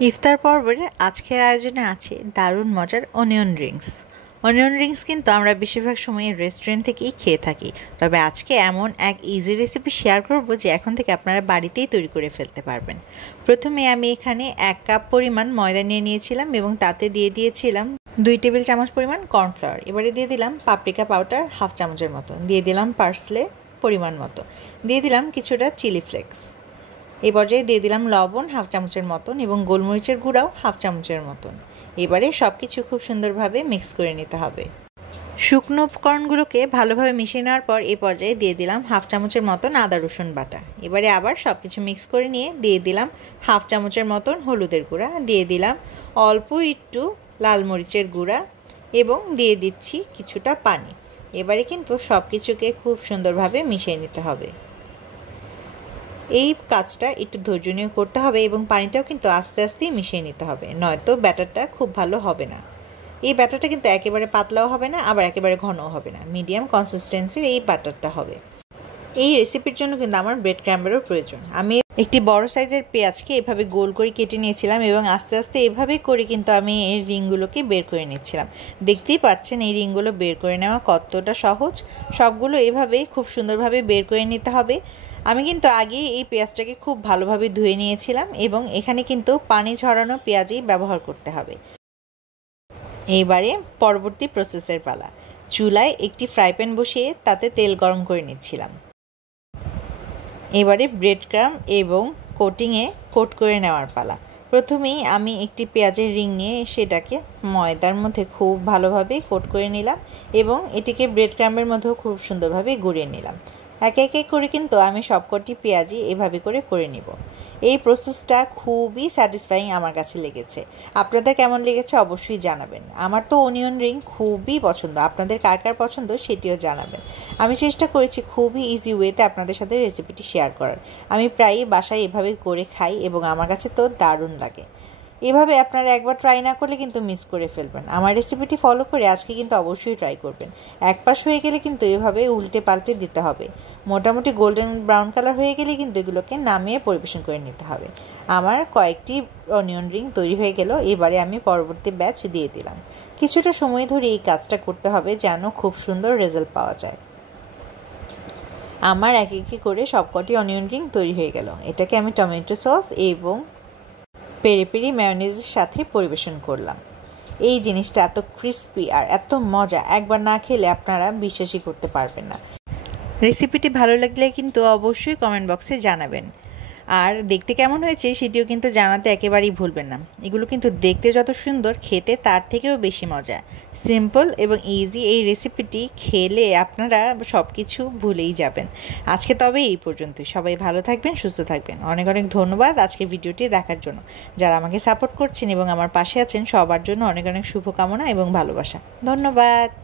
ইফতার পর্বের আজকের আয়োজনে আছে দারুণ মজার অনিয়ন রিংস। অনিয়ন রিংস কিন্তু আমরা বেশিরভাগ সময় রেস্টুরেন্ট থেকেই খেয়ে থাকি, তবে আজকে এমন এক ইজি রেসিপি শেয়ার করব যে এখন থেকে আপনারা বাড়িতেই তৈরি করে ফেলতে পারবেন। প্রথমে আমি এখানে 1 কাপ পরিমাণ ময়দা নিয়ে নিয়েছিলাম এবং তাতে দিয়ে দিয়েছিলাম 2 টেবিল চামচ পরিমাণ কর্নফ্লাওয়ার। এবারে দিয়ে দিলাম পাপরিকা পাউডার হাফ চামচের মতো, দিয়ে দিলাম পার্সলে পরিমাণ মতো, দিয়ে দিলাম কিছুটা চিলি ফ্লেক্স। এই পর্যায়ে দিয়ে দিলাম লবণ হাফ চামচের মতন এবং গোলমরিচের গুঁড়াও হাফ চামচের মতন। এবারে সব কিছু খুব সুন্দরভাবে মিক্স করে নিতে হবে। শুকনো উপকরণগুলোকে ভালোভাবে মিশিয়ে নেওয়ার পর এই পর্যায়ে দিয়ে দিলাম হাফ চামচের মতন আদা রসুন বাটা। এবারে আবার সব কিছু মিক্স করে নিয়ে দিয়ে দিলাম হাফ চামচের মতন হলুদের গুঁড়া, দিয়ে দিলাম অল্প একটু লাল মরিচের গুঁড়া এবং দিয়ে দিচ্ছি কিছুটা পানি। এবারে কিন্তু সব কিছুকে খুব সুন্দরভাবে মিশিয়ে নিতে হবে। এই কাজটা একটু ধৈর্য নিয়ে করতে হবে এবং পানিটাও কিন্তু আস্তে আস্তেই মিশিয়ে নিতে হবে, নয়তো ব্যাটারটা খুব ভালো হবে না। এই ব্যাটারটা কিন্তু একেবারে পাতলাও হবে না, আবার একেবারে ঘনও হবে না, মিডিয়াম কনসিস্টেন্সির এই ব্যাটারটা হবে। এই রেসিপির জন্য কিন্তু আমার ব্রেড ক্রাম্বেরও প্রয়োজন। আমি একটি বড় সাইজের পেঁয়াজকে এভাবে গোল করে কেটে নিয়েছিলাম এবং আস্তে আস্তে এভাবে করে কিন্তু আমি এই রিংগুলোকে বের করে নিচ্ছিলাম। দেখতেই পাচ্ছেন এই রিংগুলো বের করে নেওয়া কতটা সহজ। সবগুলো এভাবেই খুব সুন্দরভাবে বের করে নিতে হবে। আমি কিন্তু আগেই এই পেঁয়াজটাকে খুব ভালোভাবে ধুয়ে নিয়েছিলাম এবং এখানে কিন্তু পানি ঝরানো পেঁয়াজই ব্যবহার করতে হবে। এইবারে পরবর্তী প্রসেসের পালা। চুলায় একটি ফ্রাই প্যান বসিয়ে তাতে তেল গরম করে নিচ্ছিলাম। এবারে ব্রেড ক্রাম এবং কোটিংয়ে কোট করে নেওয়ার পালা। প্রথমেই আমি একটি পেঁয়াজের রিং নিয়ে সেটাকে ময়দার মধ্যে খুব ভালোভাবে কোট করে নিলাম এবং এটিকে ব্রেড ক্রাম্বের মধ্যেও খুব সুন্দরভাবে গুঁড়িয়ে নিলাম। একে একে করে কিন্তু আমি সবকটি পেঁয়াজই এভাবে করে নিব। এই প্রসেসটা খুবই স্যাটিসফাইং আমার কাছে লেগেছে। আপনাদের কেমন লেগেছে অবশ্যই জানাবেন। আমার তো অনিয়ন রিং খুবই পছন্দ, আপনাদের কার কার পছন্দ সেটিও জানাবেন। আমি চেষ্টা করেছি খুবই ইজি ওয়েতে আপনাদের সাথে রেসিপিটি শেয়ার করার। আমি প্রায়ই বাসায় এভাবে করে খাই এবং আমার কাছে তো দারুণ লাগে। এভাবে আপনারা একবার ট্রাই না করলে কিন্তু মিস করে ফেলবেন। আমার রেসিপিটি ফলো করে আজকে কিন্তু অবশ্যই ট্রাই করবেন। এক পাশ হয়ে গেলে কিন্তু এভাবে উল্টে পাল্টে দিতে হবে। মোটামুটি গোল্ডেন ব্রাউন কালার হয়ে গেলে কিন্তু এগুলোকে নামিয়ে পরিবেশন করে নিতে হবে। আমার কয়েকটি অনিয়ন রিং তৈরি হয়ে গেল। এবারে আমি পরবর্তী ব্যাচ দিয়ে দিলাম। কিছুটা সময় ধরে এই কাজটা করতে হবে যেন খুব সুন্দর রেজাল্ট পাওয়া যায়। আমার এক একে করে সবকটি অনিয়ন রিং তৈরি হয়ে গেল। এটাকে আমি টমেটো সস এবং পেরি পেরি মায়োনেজের সাথে পরিবেশন করলাম। এই জিনিসটা এত ক্রিস্পি আর এত মজা, একবার না খেলে আপনারা বিশ্বাসই করতে পারবেন না। রেসিপিটি ভালো লাগলে কিন্তু অবশ্যই কমেন্ট বক্সে জানাবেন, আর দেখতে কেমন হয়েছে সেটিও কিন্তু জানাতে একেবারেই ভুলবেন না। এগুলো কিন্তু দেখতে যত সুন্দর, খেতে তার থেকেও বেশি মজা। সিম্পল এবং ইজি এই রেসিপিটি খেলে আপনারা সব কিছু ভুলেই যাবেন। আজকে তবে এই পর্যন্তই। সবাই ভালো থাকবেন, সুস্থ থাকবেন। অনেক অনেক ধন্যবাদ আজকে ভিডিওটি দেখার জন্য। যারা আমাকে সাপোর্ট করছেন এবং আমার পাশে আছেন সবার জন্য অনেক অনেক শুভকামনা এবং ভালোবাসা। ধন্যবাদ।